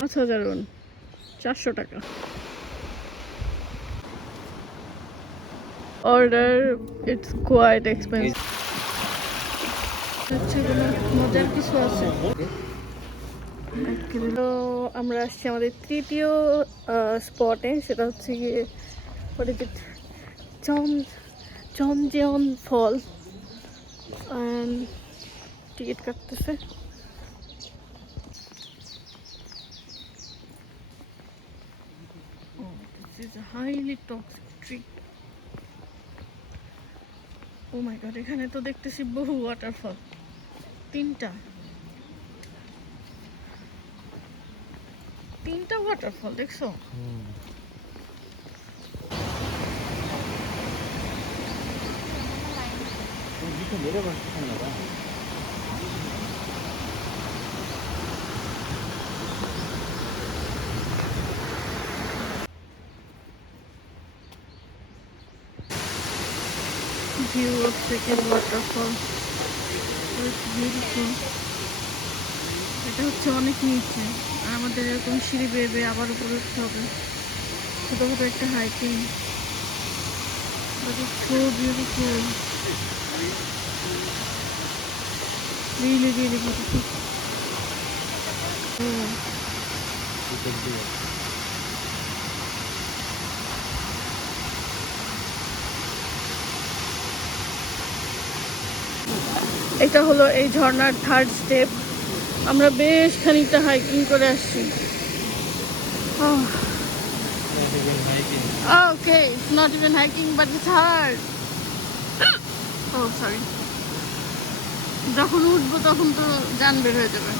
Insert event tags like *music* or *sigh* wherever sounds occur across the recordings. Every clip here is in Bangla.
পাঁচ হাজার ওন চারশো টাকা। অর্ডার ইটস কোয়াইট এক্সপেন্সিভ হচ্ছে কোনো মজার কিছু আছে। তো আমরা আসছি আমাদের তৃতীয় স্পটে সেটা হচ্ছে গিয়ে চম চমজেয়ন ফল। টিকিট কাটতেছে Oh, highly toxic tree. Oh my god এখানে তো দেখতেছি বহু ওয়াটারফল তিনটা। তিনটা ওয়াটারফল দেখছ? view সেকেন্ড ওয়াটারফল এটা হচ্ছে অনেক নিচে। আর আমাদের এরকম সিঁড়ি বেয়ে আবার উপরে উঠতে হবে। ছোটোখাটো একটা hiking so beautiful really really beautiful এটা হলো এই ঝর্নার থার্ড স্টেপ আমরা বেশ খানিকটা হাইকিং করে আসছি। Okay not hiking oh sorry যখন উঠবো তখন তো জান বের হয়ে যাবে।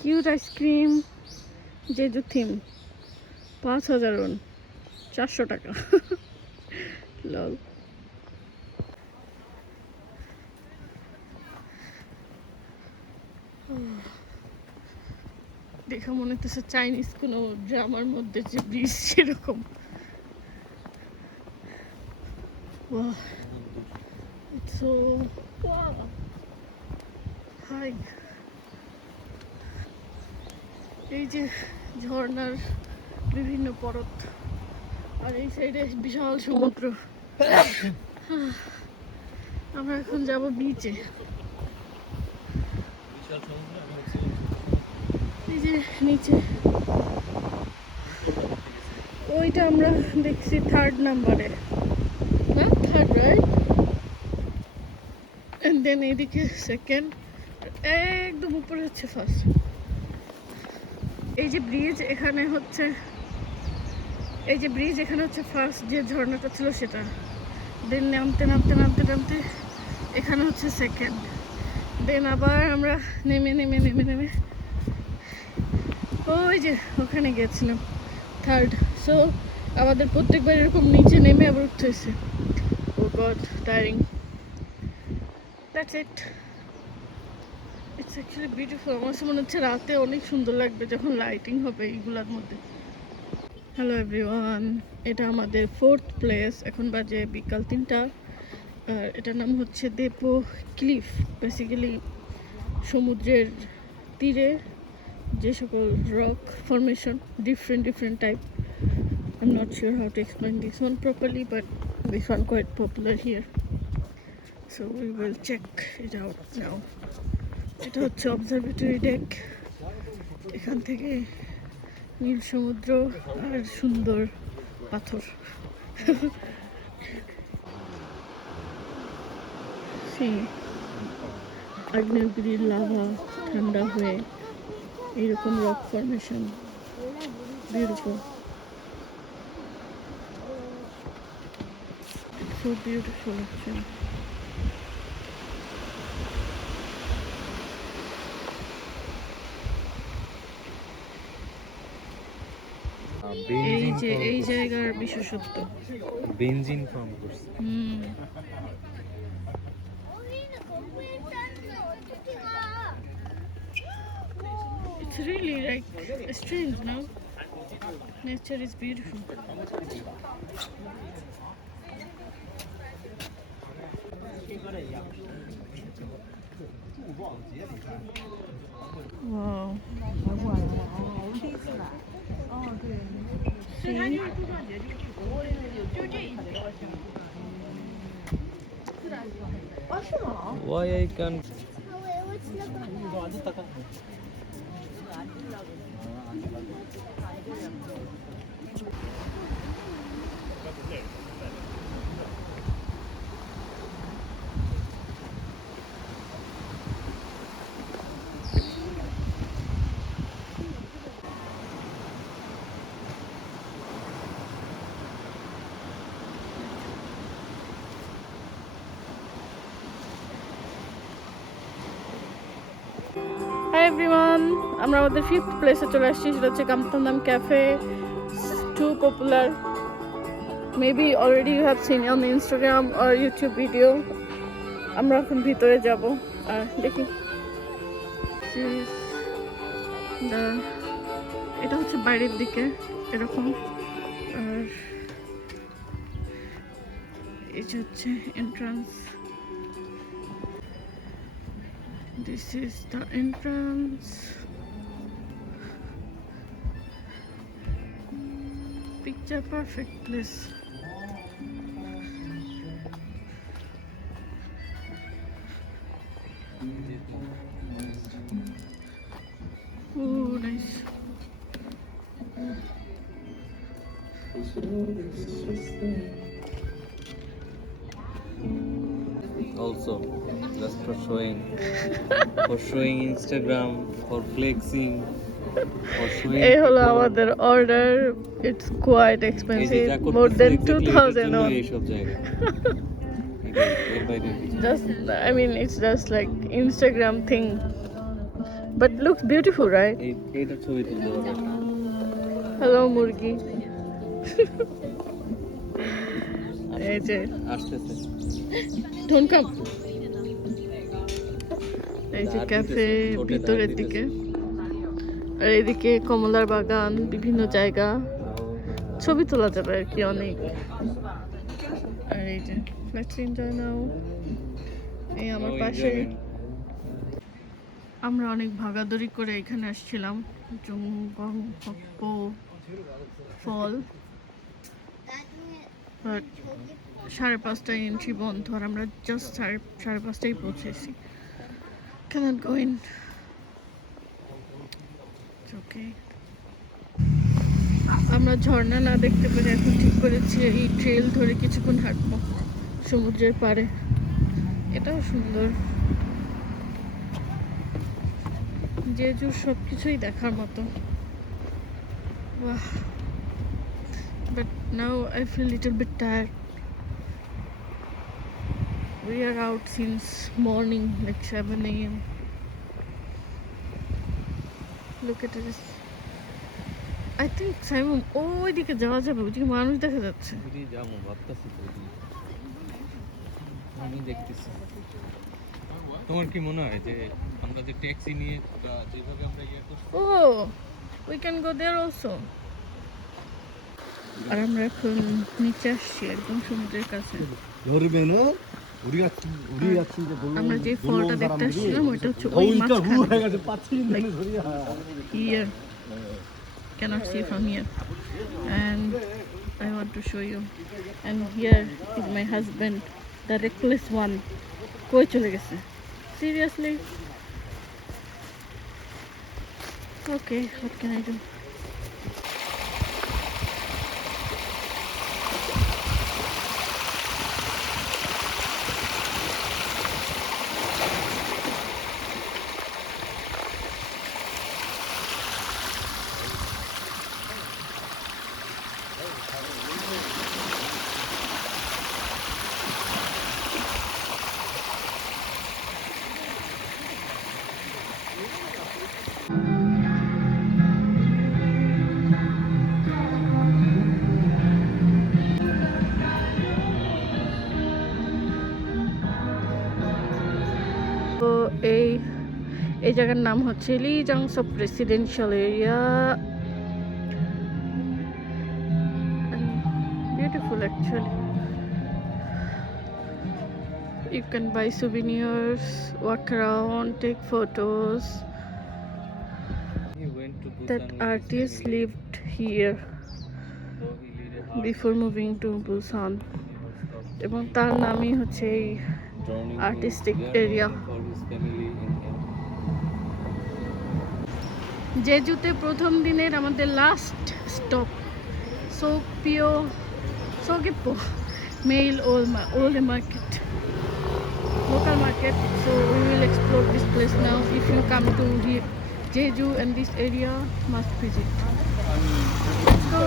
কিউট আইসক্রিম যেহেতু থিম পাঁচ হাজার ওন চারশো টাকা। লল। দেখা মনে হচ্ছে চাইনিজ কোনো ড্রামার মধ্যে যে ব্রিজ সেরকম. এই যে ঝর্ণার বিভিন্ন পরত আর এই সাইডে বিশাল সমুদ্র। আমরা এখন যাব বিচে এই যে নিচে। ওইটা আমরা দেখছি থার্ড নাম্বারে না থার্ড রাইট দেন এইদিকে সেকেন্ড একদম উপরে হচ্ছে ফার্স্ট এই যে ব্রিজ এখানে হচ্ছে এই যে ব্রিজ এখানে হচ্ছে ফার্স্ট যে ঝর্ণাটা ছিল সেটা। দেন নামতে নামতে নামতে নামতে এখানে হচ্ছে সেকেন্ড দেন আবার আমরা নেমে নেমে নেমে নেমে ওই যে ওখানে গেছিলাম থার্ড সো আমাদের প্রত্যেকবার এরকম নিচে নেমে আবার উঠতে হয়েছে। ও god tiring that's it it's actually beautiful আমার মনে হচ্ছে রাতে অনেক সুন্দর লাগবে যখন লাইটিং হবে এইগুলার মধ্যে। হ্যালো এভরিওয়ান এটা আমাদের ফোর্থ প্লেস এখন বাজে বিকাল তিনটা। আর এটার নাম হচ্ছে দেপো ক্লিফ বেসিক্যালি সমুদ্রের তীরে যে সকল rock formation different different type I am not sure how to explain this one properly but this one quite popular here so we will check it out now এটা হচ্ছে অবজারভেটরি ডেক এখান থেকে নীল সমুদ্র আর সুন্দর পাথর। সেই আগ্নেয়গিরির লাভা ঠান্ডা হয়ে এইরকম rock formation beautiful beautiful, actually এই যে এই জায়গার বিশেষত্ব বেনজিন ফর্ম করছে It's really like strange, no? Nature is beautiful. Wow. 哦，对。 오케이. Why I can't? 아, আমরা আমাদের ফিফথ প্লেসে চলে আসছি, সেটা হচ্ছে কামতান্দাম cafe too popular maybe already you have seen on Instagram R YouTube video আমরা এখন ভিতরে যাব, আর দেখি। এটা হচ্ছে বাইরের দিকে, এরকম। আর এই যে হচ্ছে entrance This is the entrance. Picture perfect place. Oh, nice. Also, just for showing, for showing Instagram, for flexing. এই হলো আমাদের order it's quite expensive more than two thousand জন্যই অন এইসব জায়গা এটাই, এর বাইরে আর কিছু না। just i mean it's just like instagram thing. But looks beautiful right? এই এইটার ছবি তুলতে হবে। মুরগি। এই যে। আসতেছে। Don't come. এই যে ক্যাফে ভিতরের দিকে। আর এদিকে কমলার বাগান, বিভিন্ন জায়গা। ছবি তোলা যাবে আর কি অনেক। আর এই যে নাও এই আমার পাশে। আমরা অনেক ভাগাদড়ি করে এখানে আসছিলাম। ফল। সাড়ে পাঁচটায় এন্ট্রি বন্ধ, আর আমরা জাস্ট সাড়ে সাড়ে পাঁচটায় পৌঁছেছি। Go in. আমরা ঝর্ণা না দেখতে পারি এখন ঠিক করেছি এই ট্রেল ধরে কিছুক্ষণ হাঁটবো সমুদ্রের পাড়ে। এটাও সুন্দর। জেজুর সব কিছুই দেখার মতো। বাহ। But now I feel little bit We are out since morning, like 7 a.m. Look at this. I think Simon, ওইদিকে যাওয়া যাবে ওইদিকে মানুষ দেখা যাচ্ছে। ওইদিকে যাব ভাবতেছি তো। আমি দেখতেছি। তোমার কি মনে হয় যে আমরা যে ট্যাক্সি নিয়ে যেভাবে আমরা ইয়ে করছি? ও we can go there also আর আমরা এখন নিচে আসছি একদম সমুদ্রের কাছে। 여름 উড়ি যাচ্ছি উড়ি যাচ্ছি যে বললাম আমরা যে ফলটা দেখতে cannot see from here. And I want to show you. And here is my husband the reckless one. কই চলে seriously? Okay what can I do? এই জায়গার নাম হচ্ছে লিজাংস presidential area beautiful actually you can buy souvenirs walk around take photos that artist lived here before moving to Busan এবং তার নামই হচ্ছে এই আর্টিস্টিক এরিয়া জেজুতে প্রথম দিনের আমাদের লাস্ট স্টপ সো পিও সোগিপো মেইল ওল old market local market so we will explore this place now if you come to the jeju and this area must visit let's go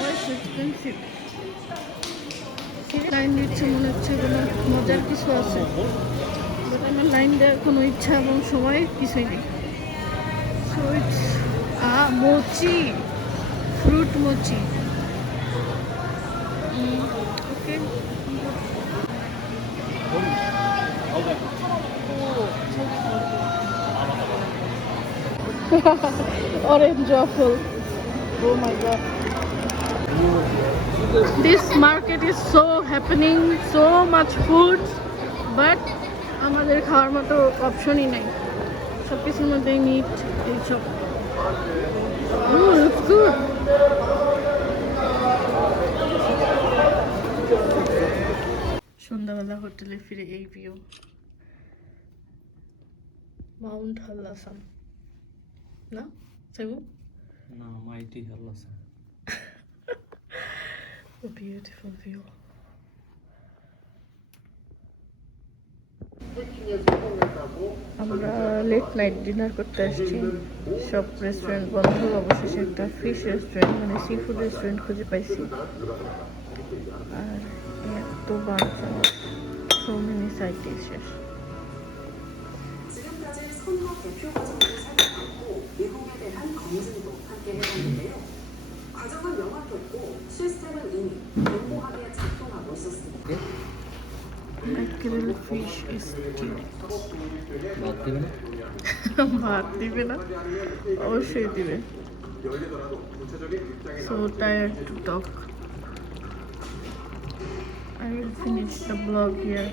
Why so expensive? Line দিচ্ছে, মনে হচ্ছে কোনো মজার কিছু আছে। বাট আমার লাইন দেওয়ার কোনো ইচ্ছা এবং সময় কিছুই নেই। সো ফ্রুট মোচি। ওকে। *laughs* Orange waffle. Oh my god. This market is so happening so much food but আমাদের খাওয়ার মতো অপশনই নাই। সব কিছুর মধ্যেই মিট এইসব সন্ধ্যাবেলা হোটেলে ফিরে এই ভিউ মাউন্ট হাল্লাসান না সেবু No, mighty Hallasan. A beautiful view. আমরা লেট নাইট ডিনার করতে আসছি সব রেস্টুরেন্ট বন্ধ অবশেষে একটা ফিশ রেস্টুরেন্ট মানে সি ফুড রেস্টুরেন্ট খুঁজে পাইছি আর এত বাচ্চ so many side dishes 지금까지 선거 대표 과정을 살펴봤고 미국에 대한 검증도 함께 해봤는데요. 과정은 명확했고 시스템은 이미 공고하게 작동하고 있었습니다. Mackerel fish stew বাদ দেবেন *laughs* ভাত দিবে না অবশ্যই দিবে so tired to talk I will finish the vlog here.